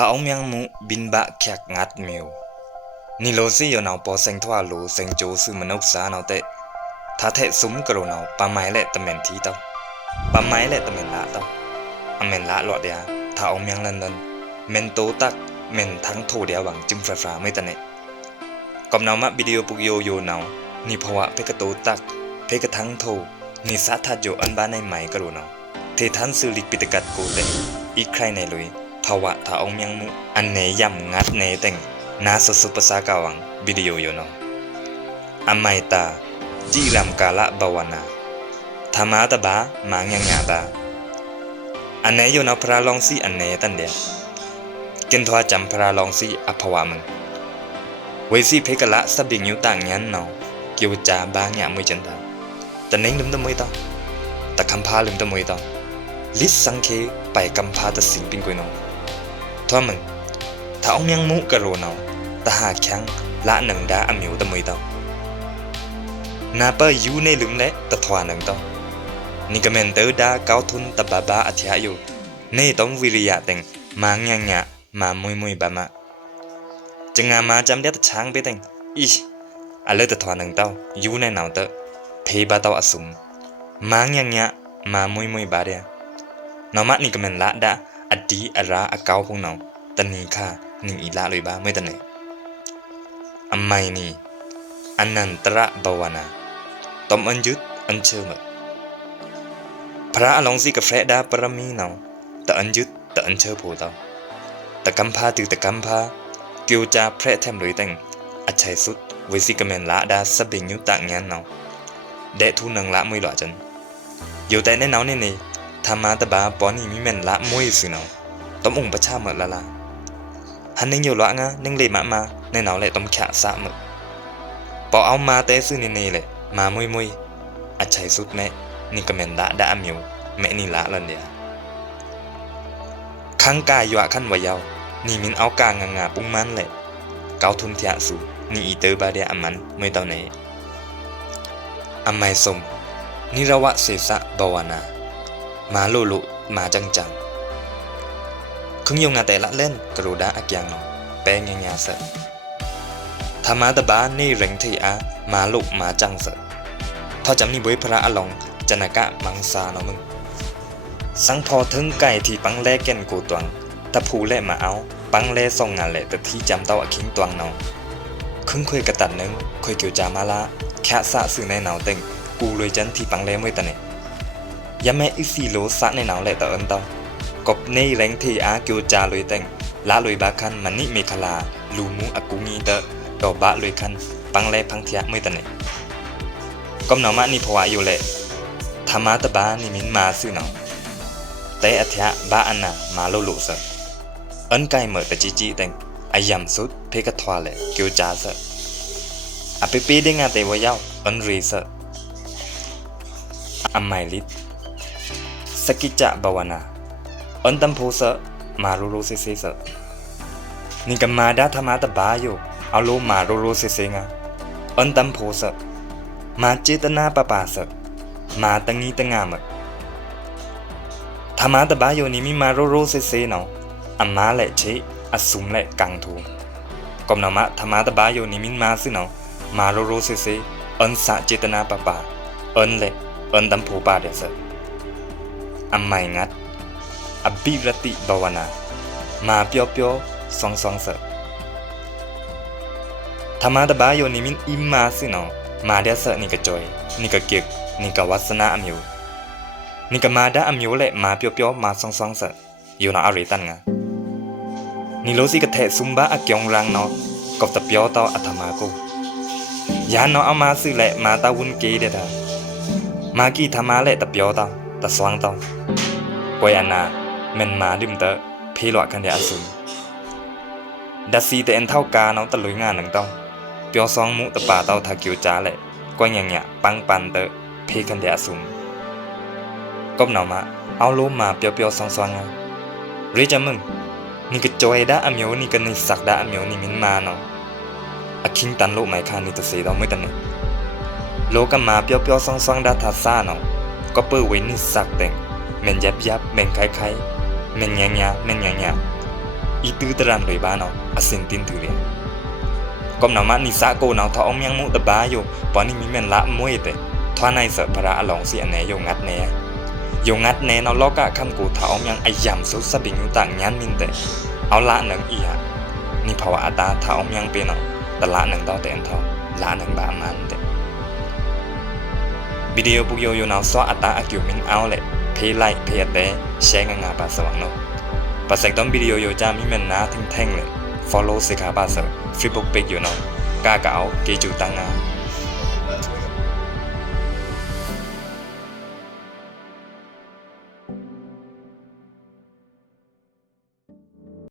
ถ้าองยังมุบินบะแขกงัดมิวนี่โลซี่อยู่นาวปอเซงทว่าโลเซงโจซึมนุษย์สานาวเตถ้าเทสุมกระนาวปะไม้เละตะเมนทีเต้าปะไม้เละตะเมนละเต้าอเมนละหลอดเดียถ้าองยังลันลันเมนโตตักเมนทั้งโทเดียหวังจิมฟ้าไม่ตะเนกอบนาวมะวิดีโอปุกโยโยนาวนี่ภาวะเพกโตตักเพกทั้งโทนี่สาทัดโยอันบ้านในไหมกระนาวเททันสือลิกปิตกัดกูเตอีใครในลุยภาวะถ้าองยังมุอันเนยำงัดเนเต็งนาสุภาษากาวังวิดีโอโยนอไมตาจิรำกาละบาวนาธรรมะตบะมังยังยาตาอันเนยโยนพระลองซีอันเนตันเดียกินทว่าจำพระลองซีอภวามึงเวซีเพกละสบิงยุต่างยันเนาเกี่ยวจาบางอย่างไม่จันทาแต่เน่งลืมตะมวยต่อแต่คำพาลืมตะมวยต่อลิสสังเคไปคำพาตัดสินปิงกุยนทั่วมึงถ้าองยังมุกระโรนเอาตาหาแข็งละหนังดาอมิวตะมวยต่อนาเปอร์ยูในลืมเละตะทวาหนังต่อนี่ก็เมนเตอร์ดาเกาทุนตะบาบาอธิยาอยู่ในต้องวิริยะเต็งมังยังยะมามวยบามาจึงงามาจำเดียตช้างไปเต็งอีอะไรตะทวาหนังต่อยูในหนาวเตอเพบาต่ออสุมมังยังยะมามวยบาเดียนอมัดนี่ก็เมนละดาอดีอาราอเกาพงเราตนีค่านี่อีละเลยบ้าไม่ตันไหนอำไมนี่อนันตระบาวนาตอมอันยุดอันเชื่อมพระอลองซีกับแฟดาปรมีเนาแต่อันยุดแต่อันเชื่อผู้เต้าแต่กำพาตือแต่กำพาเกี่ยวจาแพร่แทมเลยแต่งอัจฉริสุดเวสิกเมนละดาสบิงยุต่างยันเนาเดทุนังละมวยหล่อจันอยู่แต่ในเนาเนี่ยธรรมะตบาปอนี่มีเมนละมวยสิเนาต้มองประชาเหมือนละฮันนิ่งอยู่ละงะนิ่งเลยมาในเนาเลยต้มแขะสะเหมือนปอเอามาเตะซื้อนี่เลยมามวยอัจฉริสุดแม่นี่ก็เมนละดาอมิวแม่นี่ละลันเดียขังกายยวะขันวายาวนี่มินเอากางงาปุ้งมันเลยเกาทุนเทียสูนี่อีเตอร์บาเดียอมันไม่เท่าไหนอำไมสมนิรวะเสสะบาวนามาโลโลมาจังคึงยงงาแต่ละเล่นกระโดดอักยังนอแป้งยาเสธรรมะตบานี่เร่งที่อามาลุมาจังเสทอจำนี่บุยพระอลองจนกะมังสาเนาะมึงสังพอถึงไก่ที่ปังแลแก่นกูตวงตะผูแลมาเอาปังแลส่งงานแหละแต่ที่จำเต้าคิงตวงเนาะคึงคุยกระตัดนึงคุยเกี่ยวจามาละแค่สะสื่อในเนาเต็งกูเลยจันที่ปังแลไม่ตะเนี่ยยาแม่อีสีโลสะในเนาแหละแต่เอินเต้ากบในแรงที่อาเกียวจาเลยแต่งละเลยบาคันมันนี่เมฆลาลูมูอากูงีเตอดอกบะเลยคันปังแลพังเทียไม่ตันเนี่ยก็หนอมะนี่ภาวะอยู่แหละธรรมะตบานี่มินมาซื่อหนอแต่อัธยะบาอันน่ะมาโลโลเสอันไกเหมือแต่จีแต่งอายำสุดเพกทวาเลยเกียวจาเสอเปปีได้งานแต่ว่ายาวอันรีเสอไมลิดสกิจะบาวนาอันตัมโพเสมาโรโรเซเซเสนี่ก็มาดาธรรมะตบาอยู่เอาโลมาโรโรเซเซงะอันตัมโพเสมาเจตนาปะปาเสมาตังงี้ตังงามธรรมะตบาอยู่นี่มีมาโรโรเซเซเนาะอัมมาแหละเชอสุมแหละกังทูกอมนามะธรรมะตบาอยู่นี่มินมาซึเนาะมาโรโรเซเซอันสะเจตนาปะปาอันแหละอันตัมโพปาเดเสอัมไมงัดอบิรติบาวนามาเปียวสองเสธรรมะตบาโยนิมินอิมมาสิเนาะมาเดเสนี่ก็จอยนี่ก็เกียกนี่ก็วัสนาอมิวนี่ก็มาดาอมิวแหละมาเปียวมาสองเสอยู่เนาะอาริตันงะนี่โลสิกะเทซุมบะอะเกียงรังเนาะกบตะเปียวต่ออัตมาโกยานเนาะเอามาซื้อแหละมาตาวุนเกเดดามากี้ธรรมะแหละตะเปียวต่อตะสว่างต่อปอยานาเมนมาดื่มเตอเพลวะกันเดียอสุนดัซซีแต่เอ็นเท่ากาเนาะตะลุยงานหนังต้องเปียวซองมุตะป่าเต้าทากิวจ้าแหละก็ยังเนี่ยปังปันเตอเพกันเดียอสุนก็เนามาเอาโลมาเปียวซองอ่ะเรจามึงนี่ก็จอยดาอเมียวนี่ก็นี่สักดาอเมียวนี่มินมาเนาะอะคิงตันโลไม่คานี่ตะเสดเอาไม่ตันเนี่ยโลก็มาเปียวซองดาทาซ่าเนาะก็เปิ้ลไว้นี่สักแต่งเมนยับเมนคล้ายเมนยาเมนยา itu teran roi ba nào asentin tu le kom nào mà ni sa cô nào thọ ông yang mu ta ba yo pa ni mi men la muoi te thoa nai sợ para along si ane yo ngắt nè nó lo cả khăm cụ thọ ông yang ayam số sa bình tang nhan min teเอาละหนังอีอะนี่ภาวะตาถาอมยังเป็นเอาแต่ละหนังดาวแต่อันเท่าละหนังบามันแต่วิดีโอปุกโยโยนาวซ้ออัตาอากิวมิงเอาแหละเพย์ไลค์เพย์แต่แชร์งาปาสว่างเนาะปัสเซกต้นวิดีโอโยจามิเมนนาทิ้งแท่งเลย follow สิขาบาเซอร์ Facebook page อยู่เนาะกาเก๋าเกจูตังงา